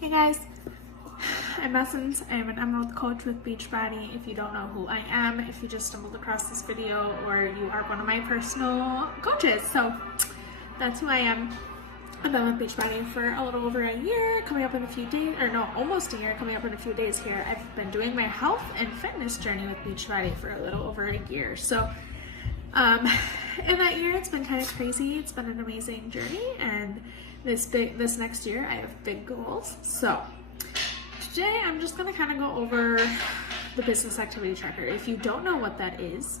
Hey guys, I'm Essence. I'm an Emerald coach with Beachbody. If you don't know who I am, if you just stumbled across this video, or you are one of my personal coaches, so that's who I am. I've been with Beachbody for a little over a year, coming up in a few days, or no, almost a year, coming up in a few days here. I've been doing my health and fitness journey with Beachbody for a little over a year. So in that year, it's been kind of crazy. It's been an amazing journey, and this next year, I have big goals. So today, I'm just gonna kind of go over the business activity tracker. If you don't know what that is,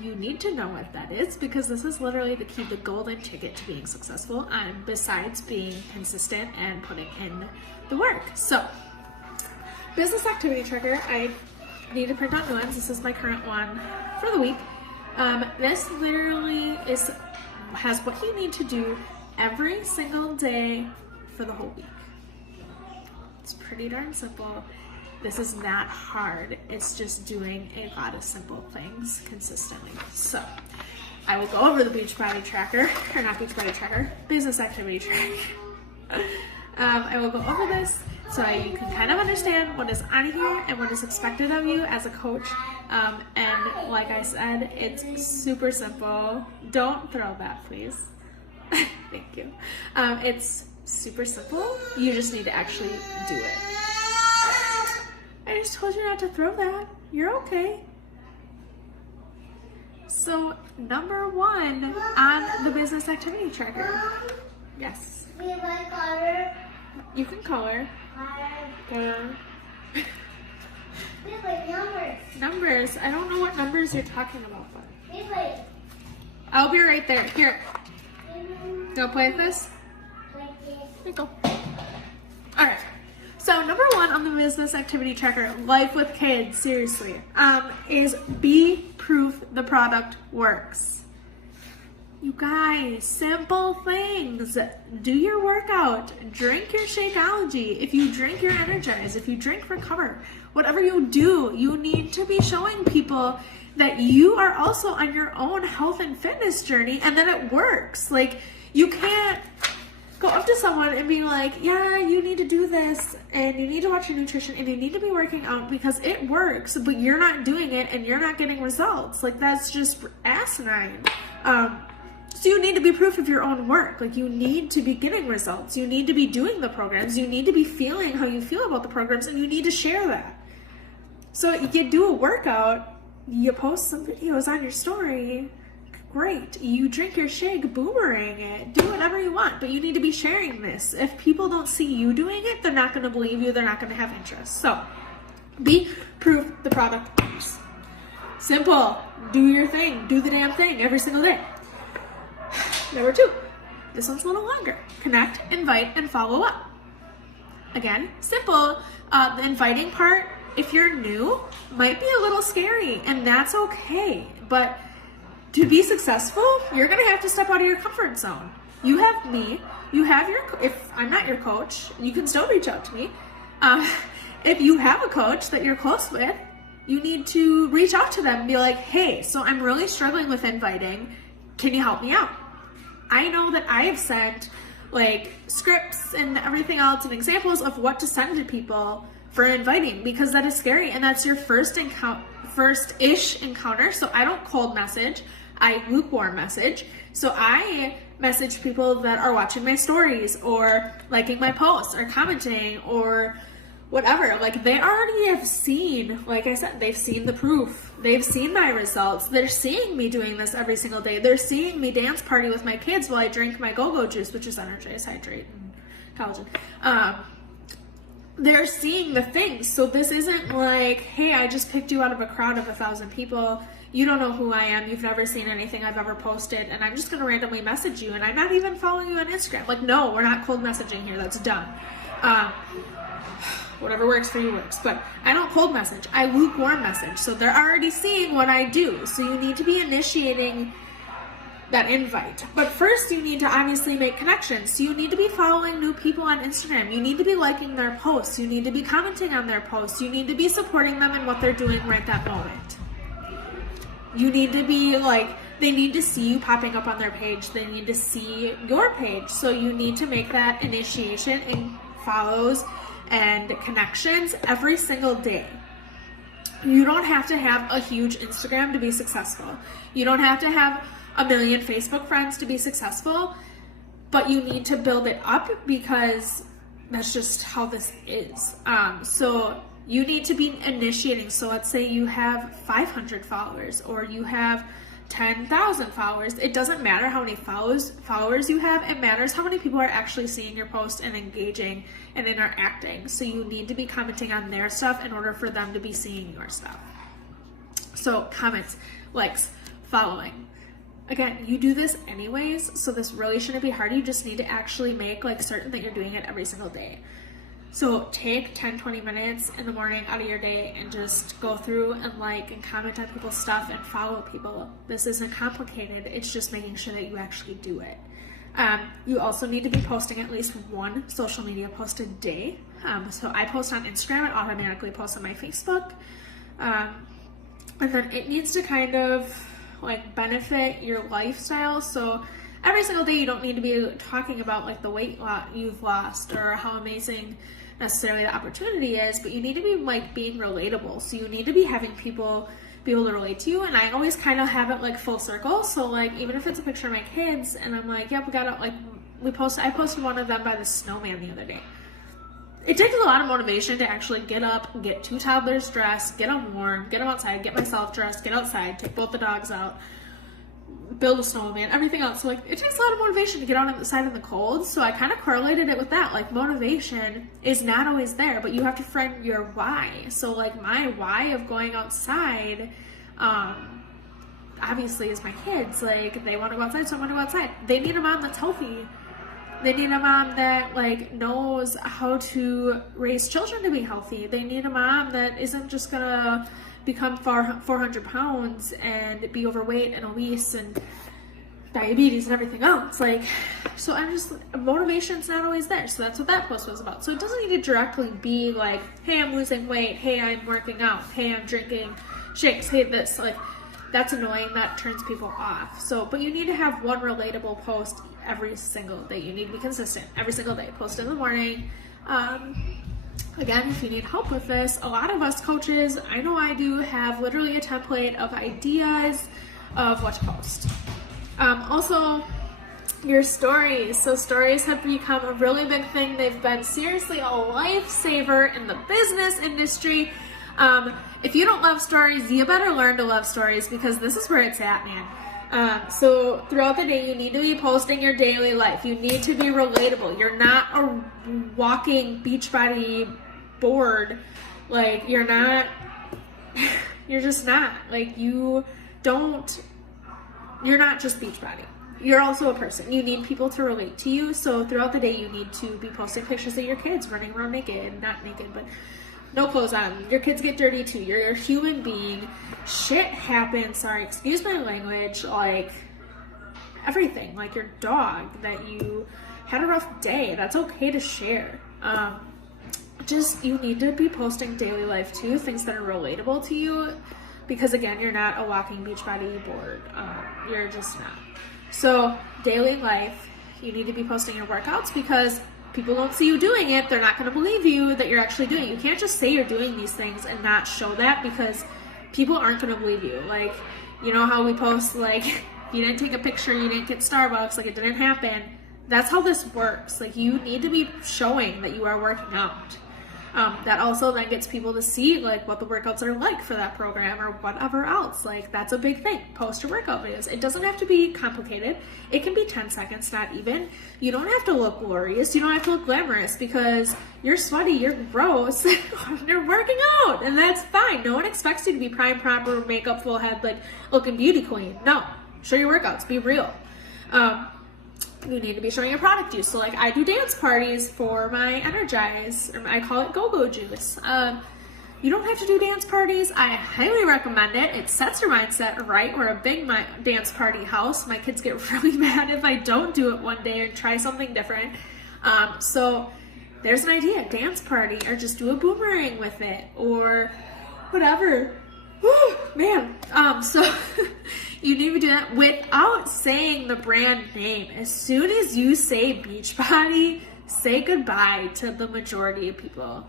you need to know what that is, because this is literally the key, the golden ticket to being successful, besides being consistent and putting in the work. So business activity tracker, I need to print out new ones. This is my current one for the week. This literally has what you need to do every single day for the whole week. It's pretty darn simple. This is not hard. It's just doing a lot of simple things consistently. So I will go over the Beachbody tracker, or not Beachbody tracker, business activity tracker. I will go over this so you can kind of understand what is on here and what is expected of you as a coach. And like I said, it's super simple. Don't throw that, please. Thank you. It's super simple. You just need to actually do it. I just told you not to throw that. You're okay. So, number one on the business activity tracker. Yes. You can color. Numbers. I don't know what numbers you're talking about, but I'll be right there. Here. Go play with this. Here you go. All right. So number one on the business activity tracker, life with kids, seriously, is be proof the product works. You guys, simple things. Do your workout. Drink your Shakeology. If you drink your Energize, if you drink Recover, whatever you do, you need to be showing people that you are also on your own health and fitness journey and that it works. Like, you can't go up to someone and be like, yeah, you need to do this and you need to watch your nutrition and you need to be working out because it works, but you're not doing it and you're not getting results. Like, that's just asinine. So you need to be proof of your own work. Like, you need to be getting results. You need to be doing the programs. You need to be feeling how you feel about the programs, and you need to share that. So you do a workout, you post some videos on your story, great. You drink your shake, boomerang it, do whatever you want, but you need to be sharing this. If people don't see you doing it, they're not going to believe you, they're not going to have interest. So be proof the product works. Simple. Do your thing. Do the damn thing every single day. Number two, this one's a little longer. Connect, invite, and follow up. Again, simple. The inviting part, if you're new, might be a little scary, and that's okay. But to be successful, you're gonna have to step out of your comfort zone. You have me, you have if I'm not your coach, you can still reach out to me. If you have a coach that you're close with, you need to reach out to them and be like, hey, so I'm really struggling with inviting. Can you help me out? I know that I have sent like scripts and everything else and examples of what to send to people for inviting, because that is scary and that's your first-ish encounter. So I don't cold message, I lukewarm message. So I message people that are watching my stories or liking my posts or commenting or whatever. Like, they already have seen, like I said, they've seen the proof. They've seen my results. They're seeing me doing this every single day. They're seeing me dance party with my kids while I drink my go-go juice, which is Energize, Hydrate, and collagen. They're seeing the things. So this isn't like, hey, I just picked you out of a crowd of 1,000 people. You don't know who I am. You've never seen anything I've ever posted, and I'm just going to randomly message you, and I'm not even following you on Instagram. Like, no, we're not cold messaging here. That's done. Whatever works for you works. But I don't cold message. I lukewarm message. So they're already seeing what I do. So you need to be initiating that invite. But first, you need to obviously make connections. So you need to be following new people on Instagram. You need to be liking their posts. You need to be commenting on their posts. You need to be supporting them in what they're doing right that moment. You need to be like, they need to see you popping up on their page. They need to see your page. So you need to make that initiation and follows and connections every single day. You don't have to have a huge Instagram to be successful. You don't have to have a million Facebook friends to be successful, but you need to build it up because that's just how this is. So you need to be initiating. So let's say you have 500 followers or you have 10,000 followers. It doesn't matter how many followers you have. It matters how many people are actually seeing your post and engaging and interacting. So you need to be commenting on their stuff in order for them to be seeing your stuff. So comments, likes, following. Again, you do this anyways, so this really shouldn't be hard. You just need to actually make like certain that you're doing it every single day. So take 10-20 minutes in the morning out of your day and just go through and like and comment on people's stuff and follow people. This isn't complicated. It's just making sure that you actually do it. You also need to be posting at least one social media post a day. So I post on Instagram, it automatically posts on my Facebook. And then it needs to kind of like benefit your lifestyle. So every single day you don't need to be talking about like the weight you've lost or how amazing necessarily the opportunity is, but you need to be like being relatable. So you need to be having people be able to relate to you. And I always kind of have it like full circle. So like even if it's a picture of my kids and I'm like, yep, we got it, like I posted one of them by the snowman the other day. It takes a lot of motivation to actually get up, get 2 toddlers dressed, get them warm, get them outside, get myself dressed, get outside, take both the dogs out, build a snowman, everything else. So like it takes a lot of motivation to get out outside in the cold. So I kind of correlated it with that. Like motivation is not always there, but you have to find your why. So like my why of going outside, obviously is my kids. Like they want to go outside, so I want to go outside. They need a mom that's healthy. They need a mom that like knows how to raise children to be healthy. They need a mom that isn't just gonna become 400 pounds and be overweight and obese and diabetes and everything else. Like, so I'm just, motivation's not always there. So that's what that post was about. So it doesn't need to directly be like, hey, I'm losing weight. Hey, I'm working out. Hey, I'm drinking shakes. Hey, this, like, that's annoying. That turns people off. So, but you need to have one relatable post every single day. You need to be consistent every single day. Post in the morning. Again, if you need help with this, a lot of us coaches, I know I do, have literally a template of ideas of what to post. Also, your stories. So stories have become a really big thing. They've been seriously a lifesaver in the business industry. If you don't love stories, you better learn to love stories because this is where it's at, man. So throughout the day, you need to be posting your daily life. You need to be relatable. You're not a walking Beachbody board. Like, you're not, you're just not. Like, you're not just Beachbody. You're also a person. You need people to relate to you. So throughout the day, you need to be posting pictures of your kids running around naked, not naked, but no clothes on. Your kids get dirty too. You're a human being. Shit happens. Sorry, excuse my language. Like, everything. Like your dog, that you had a rough day. That's okay to share. Just, you need to be posting daily life too. Things that are relatable to you. Because again, you're not a walking Beachbody board. You're just not. So daily life, you need to be posting your workouts because people don't see you doing it. They're not going to believe you that you're actually doing it. You can't just say you're doing these things and not show that because people aren't going to believe you. Like, you know how we post, like, you didn't take a picture, you didn't get Starbucks, like it didn't happen. That's how this works. Like, you need to be showing that you are working out. That also then gets people to see like what the workouts are like for that program or whatever else. Like, that's a big thing. Post your workout videos. It doesn't have to be complicated. It can be 10 seconds, not even. You don't have to look glorious. You don't have to look glamorous because you're sweaty, you're gross, you're working out, and that's fine. No one expects you to be prime, proper, makeup, full head, like looking beauty queen. No, show your workouts, be real. You need to be showing your product use. So like I do dance parties for my Energize, or I call it Go-Go Juice. You don't have to do dance parties. I highly recommend it. It sets your mindset right. We're a big dance party house. My kids get really mad if I don't do it one day and try something different. So there's an idea, dance party, or just do a boomerang with it or whatever. Whew, man. So you need to do that without saying the brand name. As soon as you say Beachbody, say goodbye to the majority of people.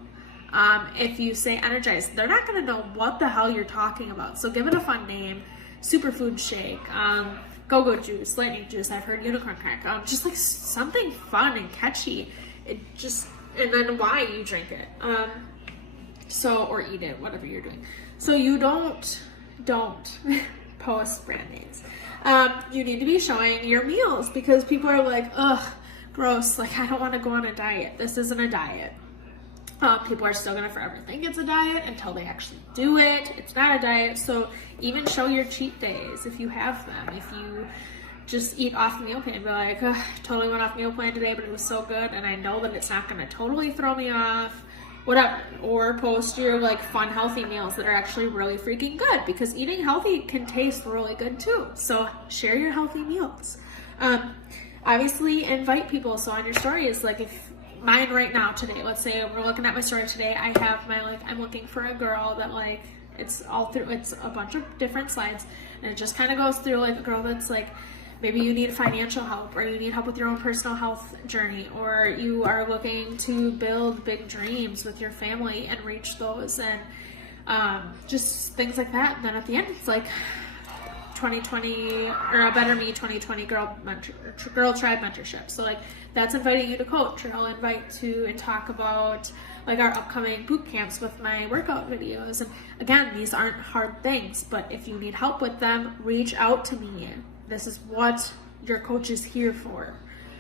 If you say energized, they're not going to know what the hell you're talking about. So give it a fun name. Superfood shake, go-go juice, lightning juice. I've heard unicorn crack. Just like something fun and catchy. And then why you drink it. Or eat it, whatever you're doing. So you don't post brand names. You need to be showing your meals because people are like, ugh, gross. Like, I don't want to go on a diet. This isn't a diet. People are still going to forever think it's a diet until they actually do it. It's not a diet. So even show your cheat days if you have them. If you just eat off meal plan, be like, totally went off meal plan today, but it was so good. And I know that it's not going to totally throw me off, whatever. Or post your like fun, healthy meals that are actually really freaking good because eating healthy can taste really good too. So share your healthy meals. Obviously invite people. So on your stories, like if mine right now today, let's say we're looking at my story today, I have my like, I'm looking for a girl that like, it's a bunch of different slides and it just kind of goes through like a girl that's like, maybe you need financial help or you need help with your own personal health journey, or you are looking to build big dreams with your family and reach those, and just things like that. And then at the end, it's like 2020 or a Better Me 2020 Girl Tribe Mentorship. So like that's inviting you to coach, or I'll invite to and talk about like our upcoming boot camps with my workout videos. And again, these aren't hard things, but if you need help with them, reach out to me. This is what your coach is here for,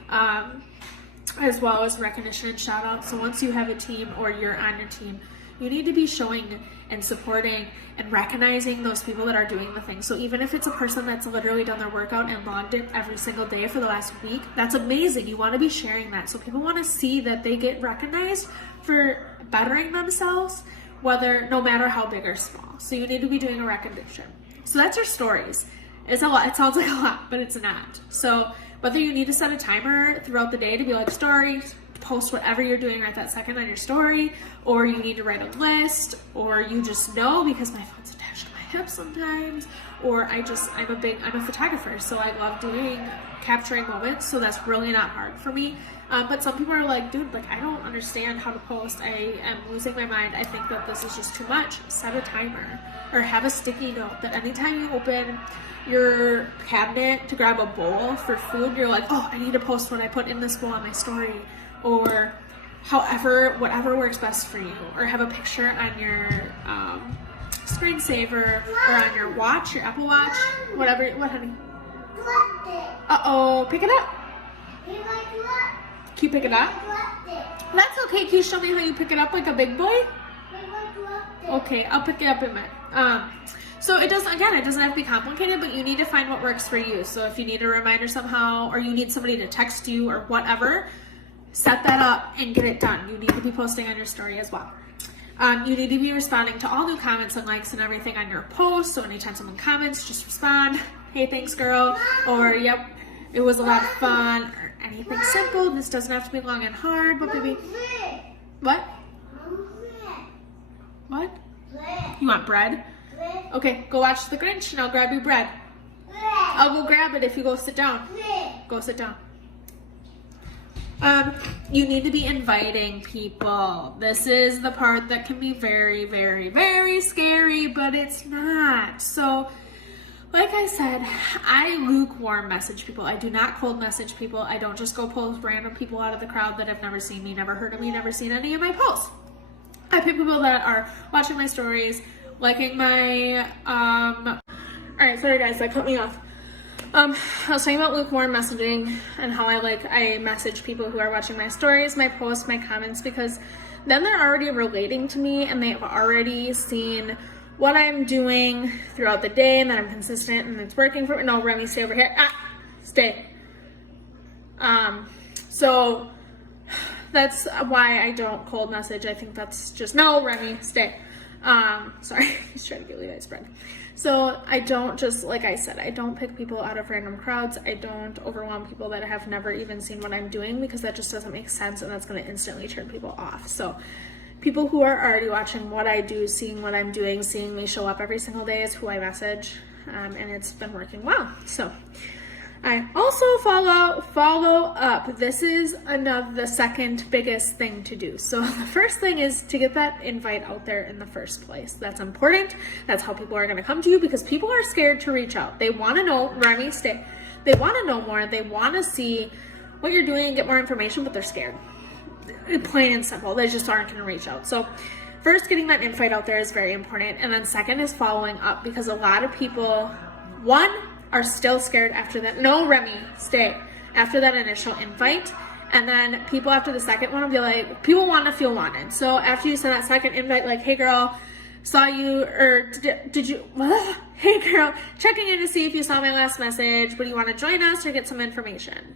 as well as recognition and shout out. So once you have a team or you're on your team, you need to be showing and supporting and recognizing those people that are doing the thing. So even if it's a person that's literally done their workout and logged it every single day for the last week, that's amazing. You want to be sharing that. So people want to see that they get recognized for bettering themselves, no matter how big or small. So you need to be doing a recognition. So that's your stories. It's a lot. It sounds like a lot, but it's not. So whether you need to set a timer throughout the day to be like stories, post whatever you're doing right that second on your story, or you need to write a list, or you just know because my phone's attached to my hip sometimes, or I'm a photographer, so I love capturing moments, so that's really not hard for me. But some people are like, dude, like I don't understand how to post. I am losing my mind. I think that this is just too much. Set a timer or have a sticky note that anytime you open your cabinet to grab a bowl for food, you're like, oh, I need to post what I put in this bowl on my story, or whatever works best for you, or have a picture on your screensaver or on your watch, your Apple Watch, whatever. What, honey? Uh-oh, pick it up. Can you pick it up? That's okay. Can you show me how you pick it up like a big boy? Okay, I'll pick it up in a minute. So it doesn't have to be complicated, but you need to find what works for you. So if you need a reminder somehow, or you need somebody to text you or whatever, set that up and get it done. You need to be posting on your story as well. You need to be responding to all new comments and likes and everything on your post. So anytime someone comments, just respond, hey, thanks girl, or yep, it was a lot of fun, or anything simple. This doesn't have to be long and hard, but maybe, what? What? You want bread? Okay, go watch The Grinch and I'll grab you bread. I'll go grab it if you go sit down. Go sit down. You need to be inviting people. This is the part that can be very, very, very scary, but it's not. So, like I said, I lukewarm message people. I do not cold message people. I don't just go post random people out of the crowd that have never seen me, never heard of me, never seen any of my posts. I pick people that are watching my stories, liking my, alright, sorry guys, that cut me off. I was talking about lukewarm messaging and how I message people who are watching my stories, my posts, my comments, because then they're already relating to me and they've already seen what I'm doing throughout the day and that I'm consistent and it's working for me. No, Remy, stay over here. Stay. So that's why I don't cold message. I think that's just, no, Remy, stay. Sorry, he's trying to get Levi's bread. So I don't just, like I said, I don't pick people out of random crowds. I don't overwhelm people that have never even seen what I'm doing, because that just doesn't make sense and that's going to instantly turn people off. So people who are already watching what I do, seeing what I'm doing, seeing me show up every single day is who I message, and it's been working well. So I also follow up. This is the second biggest thing to do. So the first thing is to get that invite out there in the first place. That's important. That's how people are going to come to you, because people are scared to reach out. They want to know, Remy, stay. They want to know more. They want to see what you're doing and get more information, but they're scared. Plain and simple. They just aren't going to reach out. So first, getting that invite out there is very important. And then second is following up, because a lot of people, one, are still scared after that. No, Remy, stay. After that initial invite. And then people after the second one will be like, people want to feel wanted. So after you send that second invite, like, hey girl, saw you, or did you, hey girl, checking in to see if you saw my last message. Would you want to join us or get some information?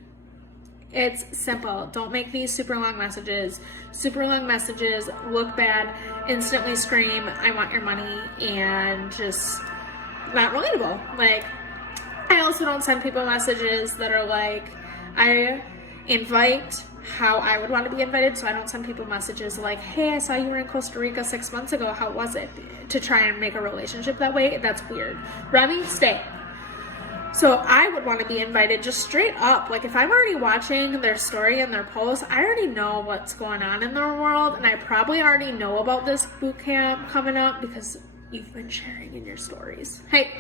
It's simple. Don't make these super long messages. Super long messages look bad, instantly scream, I want your money, and just not relatable. Like, I also don't send people messages that are like, I invite how I would want to be invited, so I don't send people messages like, hey, I saw you were in Costa Rica 6 months ago, how was it? To try and make a relationship that way. That's weird. Remy, stay. So I would want to be invited just straight up. Like, if I'm already watching their story and their post, I already know what's going on in their world, and I probably already know about this boot camp coming up because you've been sharing in your stories. Hey,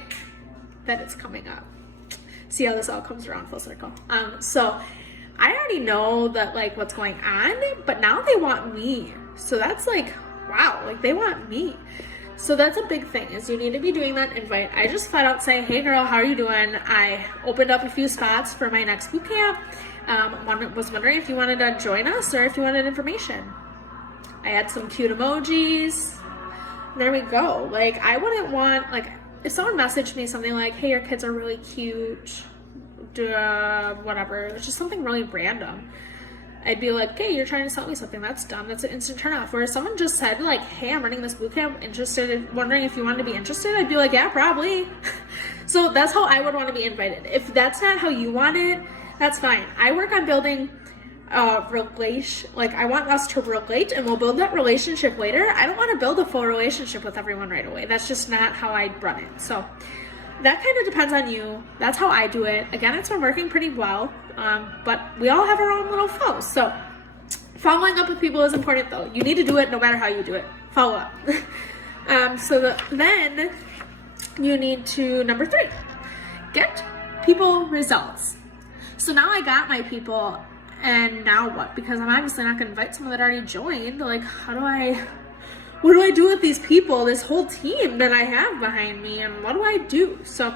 that it's coming up. See how this all comes around full circle. So I already know that, like, what's going on, but now they want me. So that's like, wow, like, they want me. So that's a big thing, is you need to be doing that invite. I just flat out say, hey girl, how are you doing? I opened up a few spots for my next boot camp. Was wondering if you wanted to join us or if you wanted information. I had some cute emojis. There we go. Like, I wouldn't want, like, if someone messaged me something like, hey, your kids are really cute, whatever, it's just something really random, I'd be like, hey, you're trying to sell me something. That's dumb. That's an instant turn off. Whereas someone just said, like, hey, I'm running this boot camp, interested, wondering if you wanted to be interested, I'd be like, yeah, probably. So that's how I would want to be invited. If that's not how you want it, that's fine. I work on building like, I want us to relate, and we'll build that relationship later. I don't want to build a full relationship with everyone right away. That's just not how I run it. So that kind of depends on you. That's how I do it. Again, it's been working pretty well, but we all have our own little flows. So following up with people is important, though. You need to do it no matter how you do it. Follow up. Then you need to, number 3, get people results. So now I got my people, and now what? Because I'm obviously not going to invite someone that already joined. Like, what do I do with these people, this whole team that I have behind me, and what do I do? So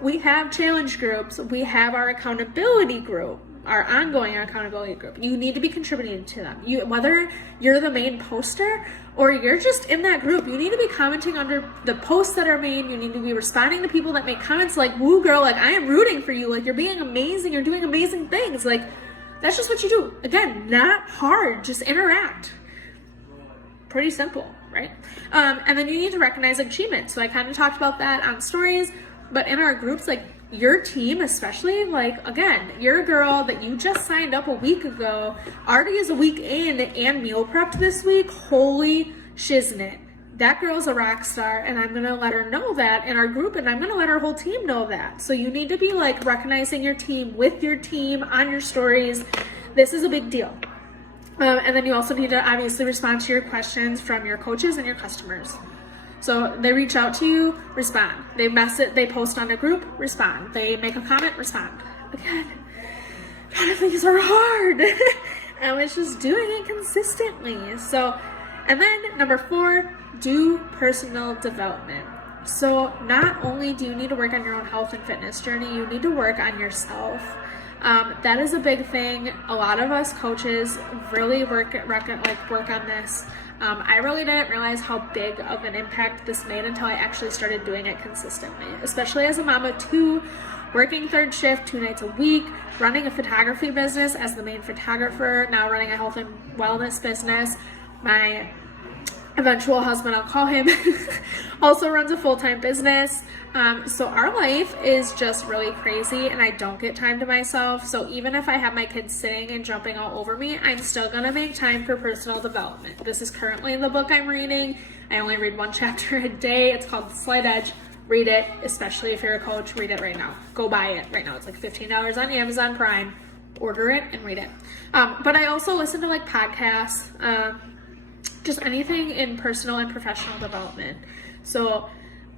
we have challenge groups. We have our accountability group, our ongoing accountability group. You need to be contributing to them. Whether you're the main poster or you're just in that group, you need to be commenting under the posts that are made. You need to be responding to people that make comments like, woo girl, like, I am rooting for you. Like, you're being amazing. You're doing amazing things. Like, that's just what you do. Again, not hard. Just interact. Pretty simple, right? And then you need to recognize achievements. So I kind of talked about that on stories, but in our groups, like, your team especially, like, again, you're a girl that you just signed up a week ago, already is a week in and meal prepped this week. Holy shiznit. That girl's a rock star, and I'm going to let her know that in our group, and I'm going to let our whole team know that. So you need to be, like, recognizing your team with your team on your stories. This is a big deal. And then you also need to obviously respond to your questions from your coaches and your customers. So they reach out to you, respond. They post on a group, respond. They make a comment, respond. Again, none of these are hard. I was just doing it consistently. So, and then number 4, do personal development. So not only do you need to work on your own health and fitness journey, you need to work on yourself. That is a big thing. A lot of us coaches really work on this. I really didn't realize how big of an impact this made until I actually started doing it consistently, especially as a mom of 2, working 3rd shift 2 nights a week, running a photography business as the main photographer, now running a health and wellness business. My eventual husband, I'll call him, also runs a full-time business. So our life is just really crazy, and I don't get time to myself. So even if I have my kids sitting and jumping all over me, I'm still gonna make time for personal development. This is currently the book I'm reading. I only read 1 chapter a day. It's called The Slight Edge. read it, especially if you're a coach, read it right now. Go buy it right now. It's like $15 on Amazon Prime. Order it and read it. But I also listen to like podcasts, just anything in personal and professional development. So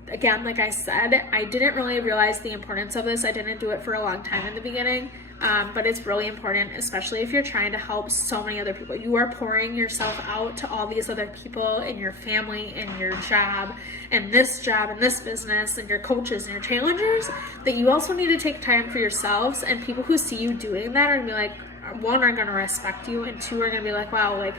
again, like I said, I didn't really realize the importance of this. I didn't do it for a long time in the beginning, but it's really important, especially if you're trying to help so many other people. You are pouring yourself out to all these other people in your family, in your job, and this business, and your coaches and your challengers, that you also need to take time for yourselves. And people who see you doing that are gonna be like, one, are gonna respect you, and two, are gonna be like, wow, like,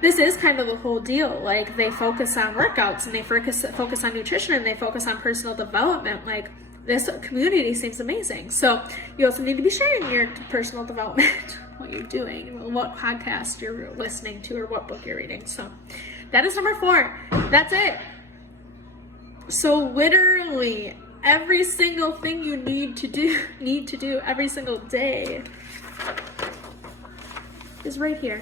this is kind of the whole deal. Like, they focus on workouts, and they focus on nutrition, and they focus on personal development. Like, this community seems amazing. So you also need to be sharing your personal development, what you're doing, what podcast you're listening to, or what book you're reading. So that is number 4. That's it. So literally every single thing you need to do every single day is right here.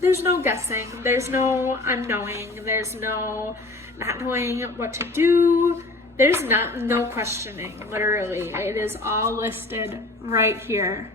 There's no guessing, there's no unknowing, there's no not knowing what to do, there's no questioning. Literally, it is all listed right here.